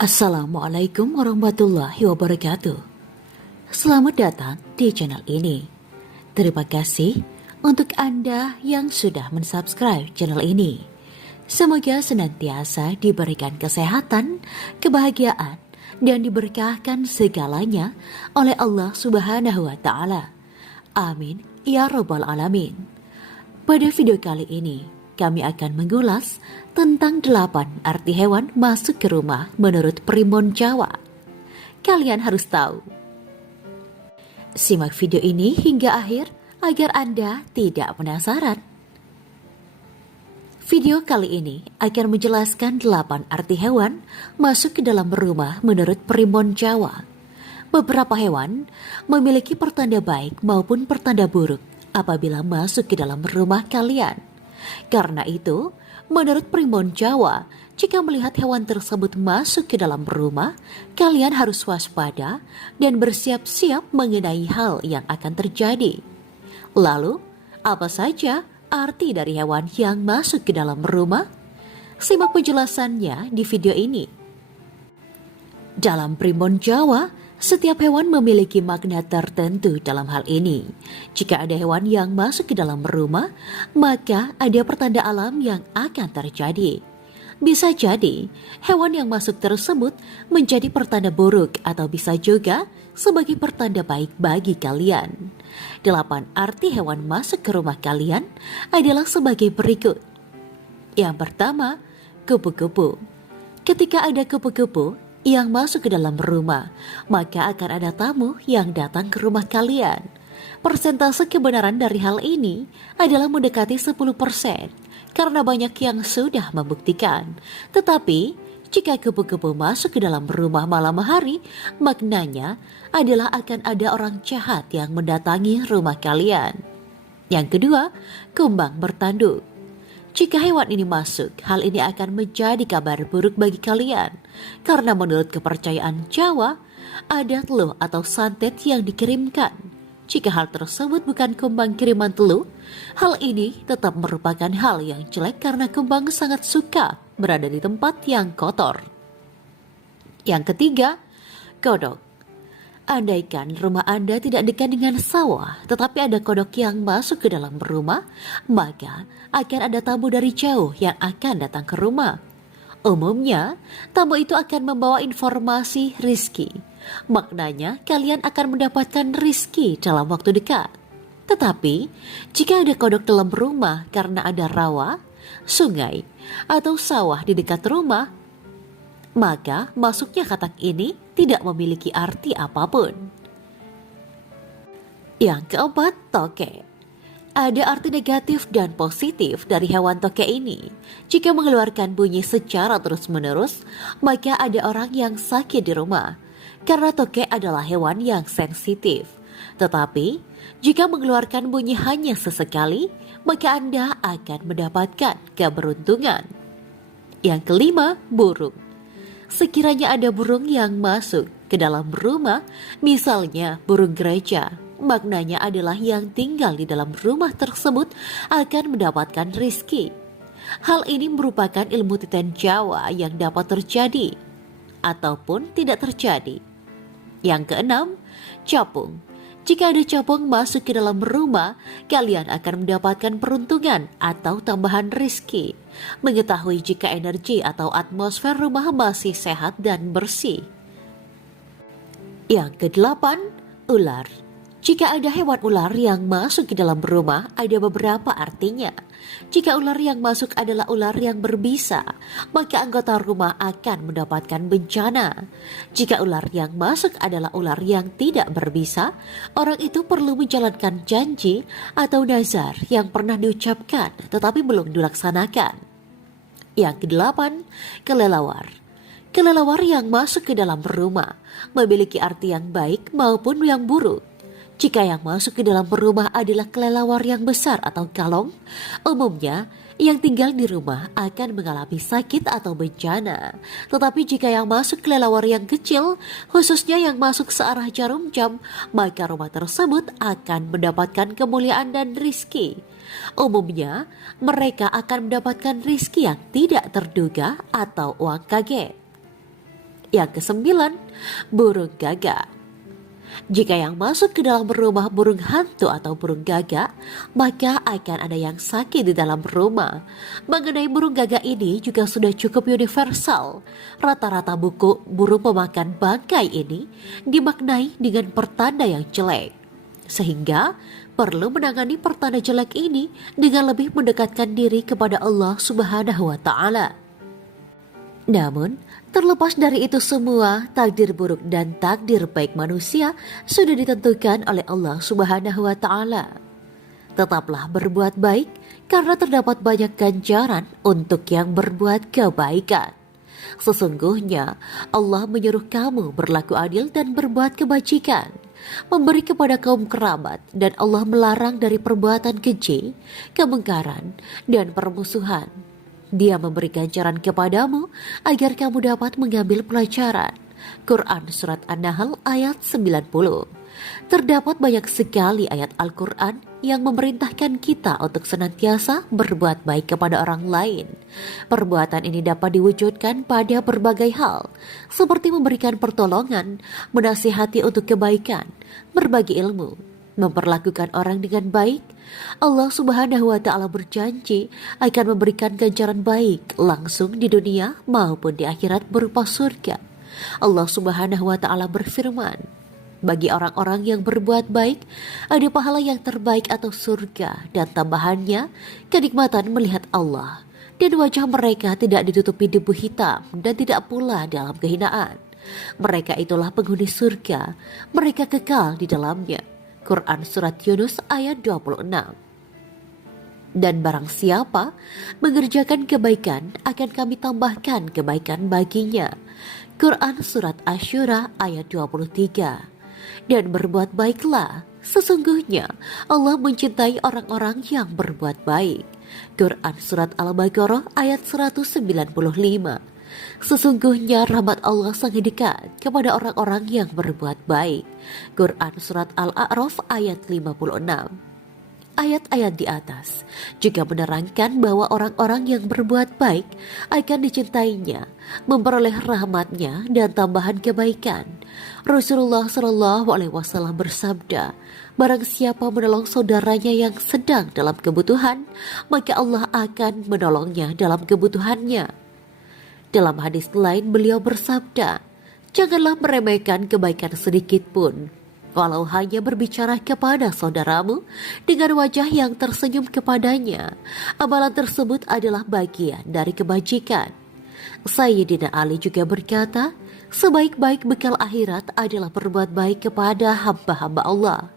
Assalamualaikum warahmatullahi wabarakatuh. Selamat datang di channel ini. Terima kasih untuk Anda yang sudah mensubscribe channel ini. Semoga senantiasa diberikan kesehatan, kebahagiaan, dan diberkahkan segalanya oleh Allah Subhanahu wa Ta'ala. Amin ya Rabbal 'Alamin. Pada video kali ini, kami akan mengulas tentang 8 arti hewan masuk ke rumah menurut Primbon Jawa. Kalian harus tahu. Simak video ini hingga akhir agar Anda tidak penasaran. Video kali ini akan menjelaskan 8 arti hewan masuk ke dalam rumah menurut Primbon Jawa. Beberapa hewan memiliki pertanda baik maupun pertanda buruk apabila masuk ke dalam rumah kalian. Karena itu, menurut Primbon Jawa, jika melihat hewan tersebut masuk ke dalam rumah, kalian harus waspada dan bersiap-siap mengenai hal yang akan terjadi. Lalu, apa saja arti dari hewan yang masuk ke dalam rumah? Simak penjelasannya di video ini. Dalam Primbon Jawa, setiap hewan memiliki makna tertentu dalam hal ini. Jika ada hewan yang masuk ke dalam rumah, maka ada pertanda alam yang akan terjadi. Bisa jadi, hewan yang masuk tersebut menjadi pertanda buruk atau bisa juga sebagai pertanda baik bagi kalian. 8 arti hewan masuk ke rumah kalian adalah sebagai berikut. Yang pertama, kupu-kupu. Ketika ada kupu-kupu yang masuk ke dalam rumah, maka akan ada tamu yang datang ke rumah kalian. Persentase kebenaran dari hal ini adalah mendekati 10%, karena banyak yang sudah membuktikan. Tetapi, jika kupu-kupu masuk ke dalam rumah malam hari, maknanya adalah akan ada orang jahat yang mendatangi rumah kalian. Yang kedua, kumbang bertanduk. Jika hewan ini masuk, hal ini akan menjadi kabar buruk bagi kalian. Karena menurut kepercayaan Jawa, ada teluh atau santet yang dikirimkan. Jika hal tersebut bukan kumbang kiriman teluh, hal ini tetap merupakan hal yang jelek karena kumbang sangat suka berada di tempat yang kotor. Yang ketiga, kodok. Andaikan rumah Anda tidak dekat dengan sawah, tetapi ada kodok yang masuk ke dalam rumah, maka akan ada tamu dari jauh yang akan datang ke rumah. Umumnya, tamu itu akan membawa informasi rizki. Maknanya, kalian akan mendapatkan rizki dalam waktu dekat. Tetapi, jika ada kodok dalam rumah karena ada rawa, sungai, atau sawah di dekat rumah, maka masuknya katak ini tidak memiliki arti apapun. Yang keempat, toke. Ada arti negatif dan positif dari hewan toke ini. Jika mengeluarkan bunyi secara terus-menerus, maka ada orang yang sakit di rumah. Karena toke adalah hewan yang sensitif. Tetapi, jika mengeluarkan bunyi hanya sesekali, maka Anda akan mendapatkan keberuntungan. Yang kelima, burung. Sekiranya ada burung yang masuk ke dalam rumah, misalnya burung gereja, maknanya adalah yang tinggal di dalam rumah tersebut akan mendapatkan rizki. Hal ini merupakan ilmu titen Jawa yang dapat terjadi ataupun tidak terjadi. Yang keenam, capung. Jika ada capung masuk ke dalam rumah, kalian akan mendapatkan peruntungan atau tambahan rizki. Mengetahui jika energi atau atmosfer rumah masih sehat dan bersih. Yang kedelapan, ular. Jika ada hewan ular yang masuk ke dalam rumah, ada beberapa artinya. Jika ular yang masuk adalah ular yang berbisa, maka anggota rumah akan mendapatkan bencana. Jika ular yang masuk adalah ular yang tidak berbisa, orang itu perlu menjalankan janji atau nazar yang pernah diucapkan tetapi belum dilaksanakan. Yang kedelapan, kelelawar. Kelelawar yang masuk ke dalam rumah memiliki arti yang baik maupun yang buruk. Jika yang masuk ke dalam rumah adalah kelelawar yang besar atau kalong, umumnya yang tinggal di rumah akan mengalami sakit atau bencana. Tetapi jika yang masuk kelelawar yang kecil, khususnya yang masuk searah jarum jam, maka rumah tersebut akan mendapatkan kemuliaan dan rizki. Umumnya, mereka akan mendapatkan rizki yang tidak terduga atau uang kaget. Yang kesembilan, burung gagak. Jika yang masuk ke dalam rumah burung hantu atau burung gagak, maka akan ada yang sakit di dalam rumah. Mengenai burung gagak ini juga sudah cukup universal. Rata-rata buku burung pemakan bangkai ini dimaknai dengan pertanda yang jelek. Sehingga perlu menangani pertanda jelek ini dengan lebih mendekatkan diri kepada Allah Subhanahu wa Ta'ala. Namun, terlepas dari itu semua, takdir buruk dan takdir baik manusia sudah ditentukan oleh Allah Subhanahu wa Ta'ala. Tetaplah berbuat baik karena terdapat banyak ganjaran untuk yang berbuat kebaikan. Sesungguhnya Allah menyuruh kamu berlaku adil dan berbuat kebajikan, memberi kepada kaum kerabat, dan Allah melarang dari perbuatan keji, kemungkaran, dan permusuhan. Dia memberi ganjaran kepadamu agar kamu dapat mengambil pelajaran. Quran Surat An-Nahl ayat 90. Terdapat banyak sekali ayat Al-Quran yang memerintahkan kita untuk senantiasa berbuat baik kepada orang lain. Perbuatan ini dapat diwujudkan pada berbagai hal, seperti memberikan pertolongan, menasihati untuk kebaikan, berbagi ilmu, memperlakukan orang dengan baik. Allah Subhanahu wa Ta'ala berjanji akan memberikan ganjaran baik langsung di dunia maupun di akhirat berupa surga. Allah Subhanahu wa Ta'ala berfirman, bagi orang-orang yang berbuat baik ada pahala yang terbaik atau surga, dan tambahannya kenikmatan melihat Allah, dan wajah mereka tidak ditutupi debu hitam dan tidak pula dalam kehinaan. Mereka itulah penghuni surga, mereka kekal di dalamnya. Quran Surat Yunus ayat 26. Dan barang siapa mengerjakan kebaikan, akan kami tambahkan kebaikan baginya. Quran Surat Asy-Syura ayat 23. Dan berbuat baiklah, sesungguhnya Allah mencintai orang-orang yang berbuat baik. Quran Surat Al-Baqarah ayat 195. Sesungguhnya rahmat Allah sangat dekat kepada orang-orang yang berbuat baik. Quran Surat Al-A'raf ayat 56. Ayat-ayat di atas juga menerangkan bahwa orang-orang yang berbuat baik akan dicintainya, memperoleh rahmatnya dan tambahan kebaikan. Rasulullah Shallallahu Alaihi Wasallam bersabda, barang siapa menolong saudaranya yang sedang dalam kebutuhan, maka Allah akan menolongnya dalam kebutuhannya. Dalam hadis lain beliau bersabda, janganlah meremehkan kebaikan sedikit pun, walau hanya berbicara kepada saudaramu dengan wajah yang tersenyum kepadanya. Amalan tersebut adalah bagian dari kebajikan. Sayyidina Ali juga berkata, sebaik-baik bekal akhirat adalah berbuat baik kepada hamba-hamba Allah.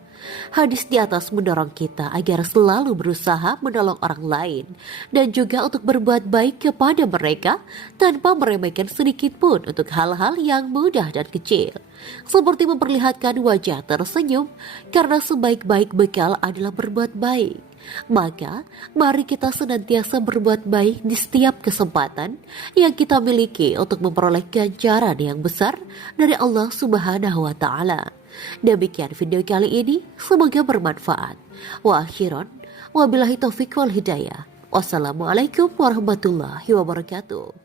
Hadis di atas mendorong kita agar selalu berusaha menolong orang lain dan juga untuk berbuat baik kepada mereka tanpa meremehkan sedikit pun untuk hal-hal yang mudah dan kecil, seperti memperlihatkan wajah tersenyum, karena sebaik-baik bekal adalah berbuat baik. Maka mari kita senantiasa berbuat baik di setiap kesempatan yang kita miliki untuk memperoleh ganjaran yang besar dari Allah Subhanahu wa Ta'ala. Demikian video kali ini, semoga bermanfaat. Wa akhiran, wabillahi taufiq wal hidayah. Wassalamualaikum warahmatullahi wabarakatuh.